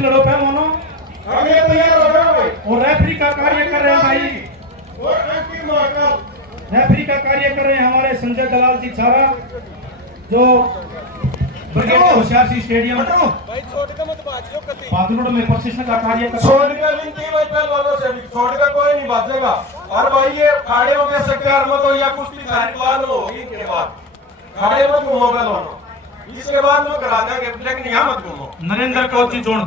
पे लड़ो पहलवानों। हम ये तैयार हो गए भाई। और रेफरी का कार्य कर रहे हैं भाई, और की मार्शल रेफरी का कार्य कर रहे हैं हमारे संजय दलाल जी छारा, जो ब्रिगेड होशियार सी स्टेडियम भाई छोड़ के मत बाजियो कति। पातुड़ में प्रशिक्षण का कार्य कर रहे छोड़ हैं। के विनती भाई पहलवानों से भी छोड़ के कोई नहीं बाजेगा। और भाई ये खाड़े हो गए शक्कर मत हो या कुश्ती खारिदवार हो इनके बाद खाड़े मत घूमो पहलवानों, इसके बाद में करा देंगे लेकिन यहाँ मत घूमो। नरेंद्र कौर जी जोड़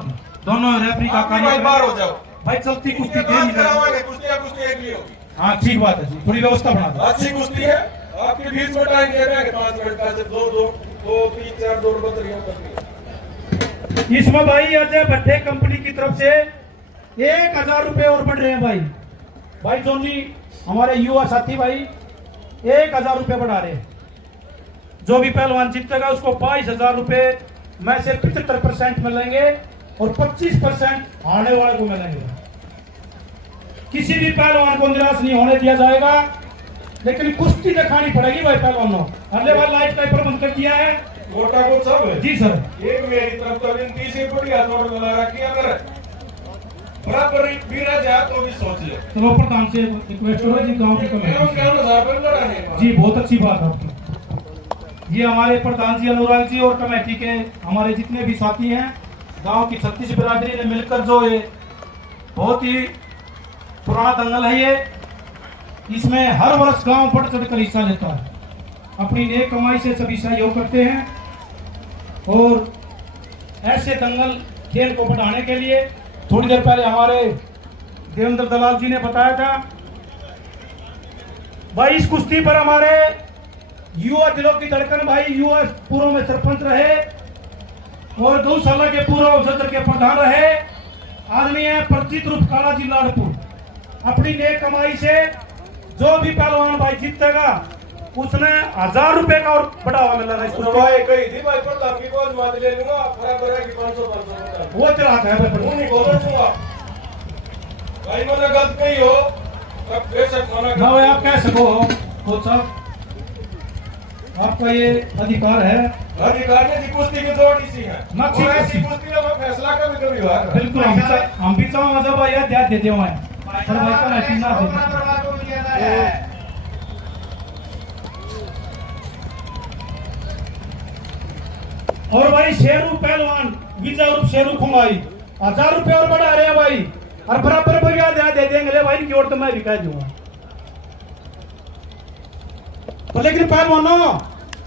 दोनों रेफरी का कार्य भाई कर बाहर रहे हो हैं। जाओ भाई चलती कुश्ती इसके दे बाद नहीं रहे। करावांगे कुश्ती एक ही होगी। हाँ ठीक बात है जी, थोड़ी व्यवस्था बना दो। अच्छी कुश्ती है आपके बीच में टाइम दे देंगे 5 मिनट का से 2 3 4 2 बतरियों करनी। इसमें भाई अजय भट्टे कंपनी की तरफ से 1000 रुपए और बढ़ रहे हैं भाई। भाई जोनी हमारे युवा साथी भाई 1000 रुपए बढ़ा रहे हैं। जो भी पहलवान जीतेगा उसको 22,000 रुपए में से 75% मिलेंगे और 25% हारने वाले को मिलेंगे। किसी भी पहलवान को निराश नहीं होने दिया जाएगा, लेकिन कुश्ती दिखानी पड़ेगी भाई पहलवानों। अगले बार लाइफ का प्रबंध कर दिया है मोटा को सब है जी सर। एक मेरी तरफ तो विनती से बढ़िया तोड़ मिला रखी अगर बराबर बीरा जाए तो भी सोच ले। चलो प्रधान से रिक्वेस्ट करो जी, गांव की कमेटी क्या अनुसार पर लड़ाने जी, बहुत अच्छी बात है आपकी। ये हमारे प्रधान जी अनुराग जी और कमेटी के हमारे जितने भी साथी हैं, गांव की 36 बिरादरी ने मिलकर जो ये बहुत ही पुराना दंगल है ये, इसमें हर वर्ष गांव बढ़ चढ़कर हिस्सा लेता है। अपनी नेक कमाई से सभी सहयोग करते हैं और ऐसे दंगल खेल को बढ़ाने के लिए थोड़ी देर पहले हमारे देवेंद्र दलाल जी ने बताया था भाई, इस कुश्ती पर हमारे युवा दिलों की धड़कन भाई युवा पूर्व में सरपंच रहे और गौशाला के पूर्व सत्र के प्रधान रहे आदरणीय प्रतीत रूप काला जी लाडपुर। अपनी नेक कमाई से जो भी पहलवान भाई जीतेगा उसने 1000 रुपए का और बढ़ावा मिलेगा। इस कुश्ती भाई कही थी भाई पर आपकी कोई मात ले लूंगा बराबर है कि 500 वो चलाता है भाई। नहीं बोल दूंगा भाई मैंने गलत कही हो तब बेशक मना ना भाई आप कह सको कोच साहब, आपका ये अधिकार है। अधिकार ने कुश्ती की दौड़ इसी है ना ठीक है। ऐसी कुश्ती में फैसला कभी कभी हुआ है। बिल्कुल हम भी चाहो मजा भाई यार ध्यान देते हुए सर भाई का ऐसी ना दे। और भाई शेरू पहलवान विजय रूप शेरू खुमाई 1000 रुपए और बढ़ा रहे हैं भाई, और बराबर भैया दे देंगे भाई, इनकी ओर तो मैं भी कह दूंगा। तो लेकिन पहलवानों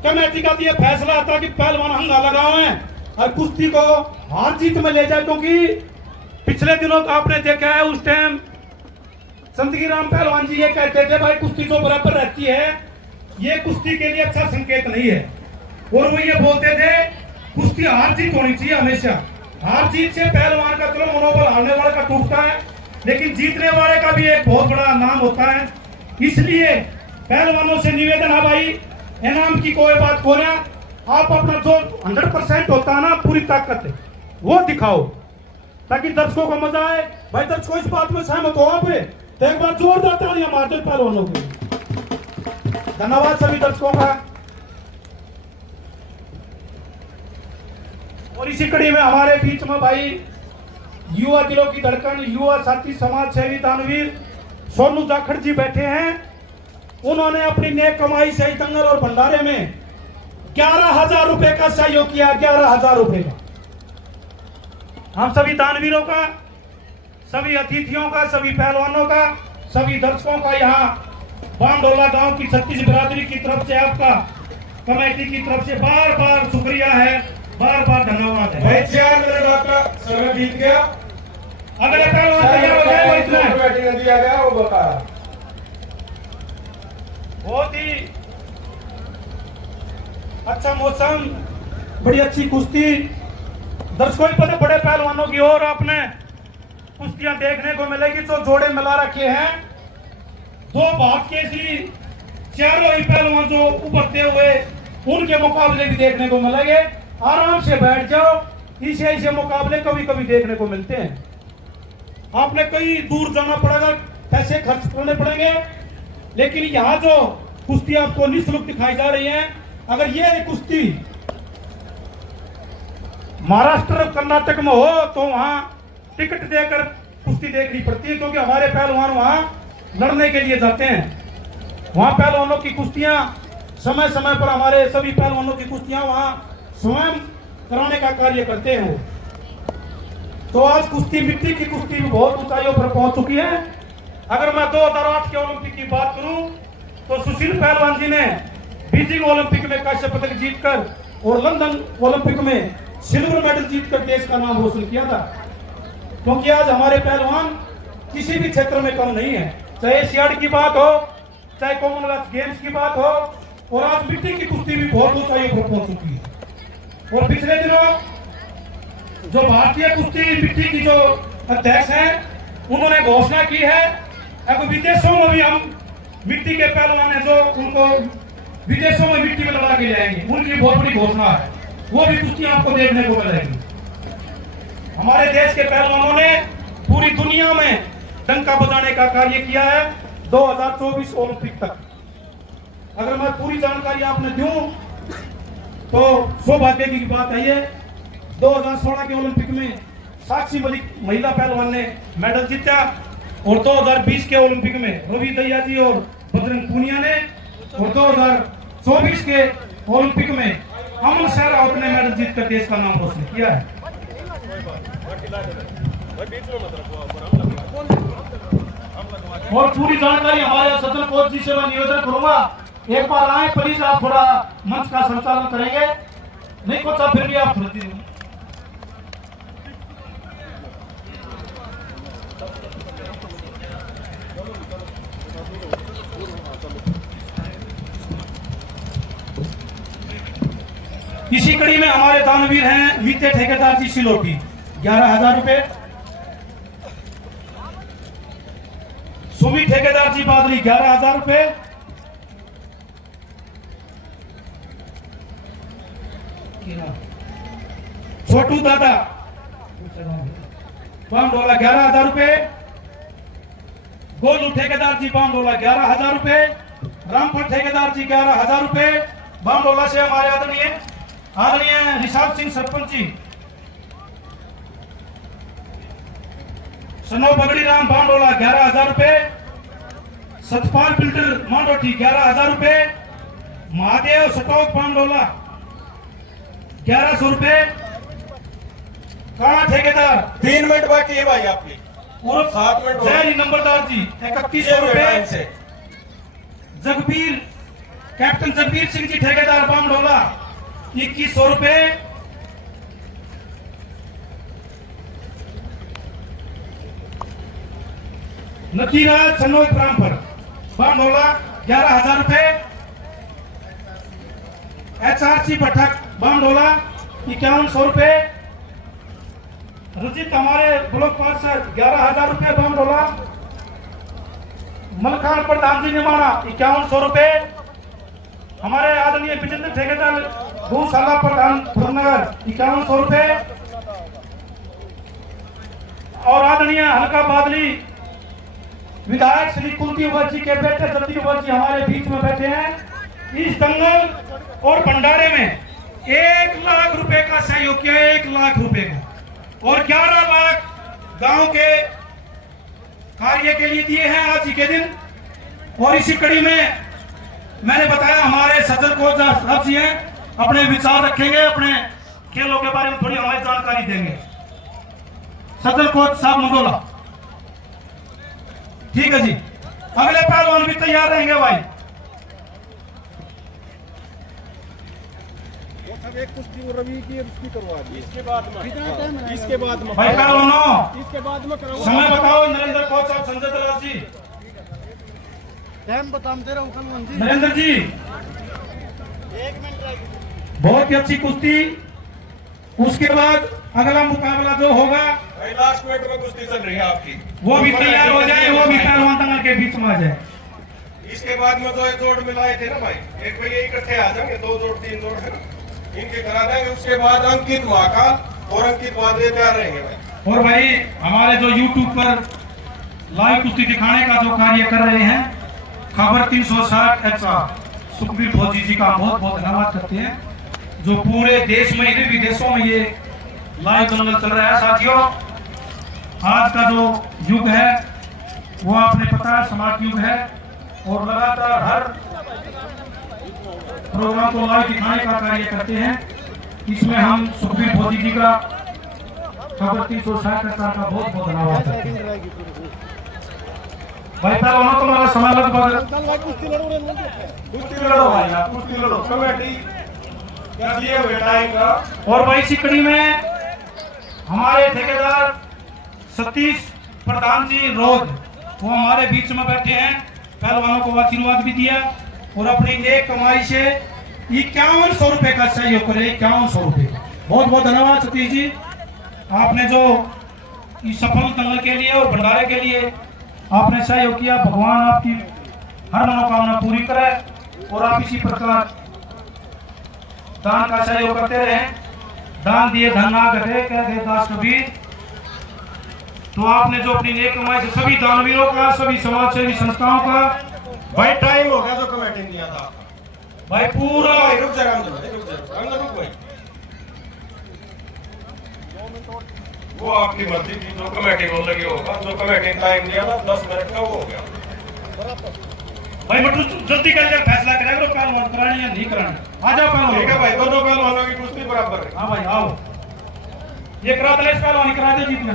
कमेटी का ये फैसला आता कि पहलवान हंगा लगाए और कुश्ती को हार जीत में ले जाए, क्योंकि पिछले दिनों का आपने देखा है उस टाइम संतगी राम पहलवान जी ये कहते थे भाई कुश्ती जो बराबर रहती है ये कुश्ती के लिए अच्छा संकेत नहीं है, और वो ये बोलते थे कुश्ती हार जीत होनी चाहिए हमेशा। हार जीत से पहलवान का चलो मनोबल हारने वाले का टूटता है, लेकिन जीतने वाले का भी एक बहुत बड़ा नाम होता है। इसलिए पहलवानों से निवेदन है भाई, इनाम की कोई बात को ना, आप अपना जो 100% होता है ना पूरी ताकत वो दिखाओ ताकि दर्शकों को मजा आए। भाई दर्शकों इस बात में सहमत हो आप? तो एक बार जोरदार तालियां मारते पहलवानों के। धन्यवाद सभी दर्शकों का। और इसी कड़ी में हमारे बीच में भाई युवा दिलों की धड़कन युवा साथी समाज सेवी दानवीर सोनू जाखड़ जी बैठे हैं। उन्होंने अपनी नेक कमाई से दंगल और भंडारे में 11,000 रुपए का सहयोग किया। 11,000 रुपए का हम सभी दानवीरों का, सभी अतिथियों का, सभी पहलवानों का, सभी दर्शकों का यहाँ बांडोला गांव की 36 बिरादरी की तरफ से आपका कमेटी की तरफ से बार बार शुक्रिया है, बार बार धन्यवाद है। भाई 4 मिनट आपका समय बीत गया। अगले पहलवान तैयार हो जाए वो इतना बैटिंग दिया गया वो बताया। बहुत ही अच्छा मौसम, बड़ी अच्छी कुश्ती, दर्शकों को पता बड़े पहलवानों की ओर आपने कुश्तियां देखने को मिलेगी। जो जोड़े मिला रखे हैं 2 भाग के सी चारों ही पहलवान जो उभरते हुए उनके मुकाबले भी देखने को मिलेंगे। आराम से बैठ जाओ, ऐसे मुकाबले कभी कभी देखने को मिलते हैं। आपने कई दूर जाना पड़ेगा, पैसे खर्च करने पड़ेंगे, लेकिन यहाँ जो कुश्ती आपको निःशुल्क दिखाई जा रही है, अगर ये कुश्ती महाराष्ट्र कर्नाटक में हो तो वहाँ टिकट देकर कुश्ती देखनी पड़ती है, क्योंकि हमारे पहलवान वहाँ लड़ने के लिए जाते हैं। वहाँ पहलवानों की कुश्तियाँ समय समय पर, हमारे सभी पहलवानों की कुश्तियाँ वहाँ स्वयं कराने का कार्य करते हैं वो। तो आज कुश्ती, मिट्टी की कुश्ती भी बहुत ऊंचाइयों पर पहुंच चुकी है। अगर मैं 2008 के ओलंपिक की बात करूं तो सुशील पहलवान जी ने बीजिंग ओलंपिक में कांस्य पदक जीतकर और लंदन ओलंपिक में सिल्वर मेडल जीतकर देश का नाम रोशन किया था। क्योंकि आज हमारे पहलवान किसी भी क्षेत्र में कम नहीं है, चाहे एशियाड की बात हो, चाहे कॉमनवेल्थ गेम्स की बात हो, और आज मिट्टी की कुश्ती भी बहुत ऊंचाइयों पर पहुंच चुकी है। और पिछले दिनों जो भारतीय कुश्ती मिट्टी की जो अध्यक्ष हैं, उन्होंने घोषणा की है अब विदेशों में भी हम मिट्टी के पहलवान हैं जो उनको विदेशों में मिट्टी में लड़ा के जाएंगे। उनकी बहुत बड़ी घोषणा है, वो भी कुश्ती आपको देखने को मिलेगी। हमारे देश के पहलवानों ने पूरी दुनिया में डंका बजाने का कार्य किया है 2024 ओलंपिक तक। अगर मैं पूरी जानकारी आपने दूं तो सौभाग्य की बात है ये, 2016 के ओलंपिक में साक्षी मलिक महिला पहलवान ने मेडल जीता, और 2020 के ओलंपिक में रवि दहिया जी और बजरंग पूनिया ने, और 2024 के ओलंपिक में अमन सहरावत ने मेडल जीतकर देश का नाम रोशन किया है। और पूरी जानकारी हमारे सज्जन कोच जी से मैं निवेदन करूंगा, एक बार आए प्लीज, आप थोड़ा मंच का संचालन करेंगे। नहीं कोच आप फिर भी आप थोड़ी देर इसी कड़ी में हमारे दानवीर हैं वित्तीय ठेकेदार जी सिलोटी, 11,000 रुपए। सुमी ठेकेदार जी बादली, 11,000 रुपए। छोटू दादा बामडोला, 11,000 रुपए। गोलू ठेकेदार जी बामडोला, 11,000 रुपए। रामपुर ठेकेदार जी, 11,000 रुपए। बामडोला से हमारे आदरणीय रिशाद सिंह सरपंच जी। सनो बगड़ी राम बामडोला, 11,000 रुपए। सतपाल बिल्डर मांडोटी, 11,000 रुपए। महादेव सटोक बामडोला, 1100 रुपए। काणा ठेकेदार, 3 मिनट बाकी है भाई आपकी, और 7 मिनट जय नंबरदार जी, 3100 रुपए। जगबीर, कैप्टन जगबीर सिंह जी ठेकेदार बामडोला, 2100 रुपए। नतीराज सनोज रामपुर बामडोला, 11,000 रुपए। HRC पठक बामडोला, 5100 रुपए। रजित हमारे ब्लॉक पार्षद, 11,000 रुपए बामडोला। मलखान प्रधान जी निमाना, 5100 रुपए। हमारे आदरणीय विजेंद्र ठेकेदार गौशाला प्रधान धर्मनगर, 5100 रुपए। और आदरणीय हल्का बादली विधायक श्री कुलदीप अवस्थी जी के बेटे जगदीप अवस्थी जी हमारे बीच में बैठे हैं। इस दंगल और भंडारे में 1 लाख रुपए का सहयोग किया, 1 लाख रुपए का, और 11 लाख गांव के कार्य के लिए दिए हैं आज ही के दिन। और इसी कड़ी में मैंने बताया हमारे सज्जन कोच साहब जी हैं, अपने विचार रखेंगे, अपने खेलों के बारे में थोड़ी हमारी जानकारी देंगे। सज्जन कोच साहब मंडोला, ठीक है जी। अगले पहलवान भी तैयार रहेंगे भाई। एक कुश्ती रवि की उसकी करवा दी, इसके बाद में भाई पहलवानों, इसके बाद में करवा। समय बताओ नरेंद्र कोच साहब, संजय दलाल जी, टाइम बता दे रहा हूँ नरेंद्र जी। 1 मिनट, बहुत ही अच्छी कुश्ती। उसके बाद अगला मुकाबला जो होगा भाई लास्ट मिनट में कुश्ती चल रही है आपकी, वो भी तैयार हो जाए, वो भी पहलवान दंगल के बीच में आ जाए। इसके बाद में जो जोड़ मिलाए थे ना भाई, एक भैया इकट्ठे आ जाएंगे, 2 जोड़ 3 जोड़ है ना, इनके करा देंगे। उसके बाद अंकित महाकाल और अंकित वादे तैयार रहेंगे भाई। और भाई हमारे जो YouTube पर लाइव कुश्ती दिखाने का जो कार्य कर रहे हैं, खबर 360 HR सुखबीर फौजी जी का बहुत बहुत धन्यवाद करते हैं, जो पूरे देश में, विदेशों में ये लाइव दंगल चल रहा है साथियों। आज का जो युग है वो आपने पता है स्मार्ट युग है और लगातार हर प्रोग्राम को लाइव दिखाने का कार्य करते हैं। इसमें हम सुखबीर मोदी जी का खबर 367 का बहुत बहुत धन्यवाद करते हैं। भाई पहलवानों तुम्हारा समय लगभग कुश्ती लड़ो रे लोग। कुश्ती लड़ो भाई आप, कुश्ती लड़ो। कमेटी क्या दिए हुए टाइम का। और भाई इसी कड़ी में हमारे ठेकेदार सतीश प्रधान जी रोज वो हमारे बीच में बैठे हैं, पहलवानों को आशीर्वाद भी दिया और अपनी नेक कमाई से 5100 रुपए का सहयोग करे। 5100 रुपए। बहुत बहुत धन्यवाद सतीश जी, आपने जो इस सफल दंगल के लिए और भंडारे के लिए आपने सहयोग किया। भगवान आपकी हर मनोकामना पूरी करे और आप इसी प्रकार दान का सहयोग करते रहे। दान दिए धन ना घटे कह गए दास कबीर। तो आपने जो अपनी नेक कमाई से सभी दानवीरों का, सभी समाज सेवी संस्थाओं का भाई टाइम हो गया जो कमेटी ने दिया था भाई पूरा भाई। रुक जा रुक भाई। वो आपकी मर्जी थी, जो कमेटी को लगी होगा। जो कमेटी ने टाइम दिया था 10 मिनट का वो हो गया। भाई मटू जल्दी कर ले, फैसला करेगा पहलवान करानी या नहीं कराना। आ जाओ पहलवान। ठीक है भाई, दोनों पहलवानों की कुश्ती बराबर है। हाँ भाई आओ, ये करा दे, पहलवानी करा दे जीत में।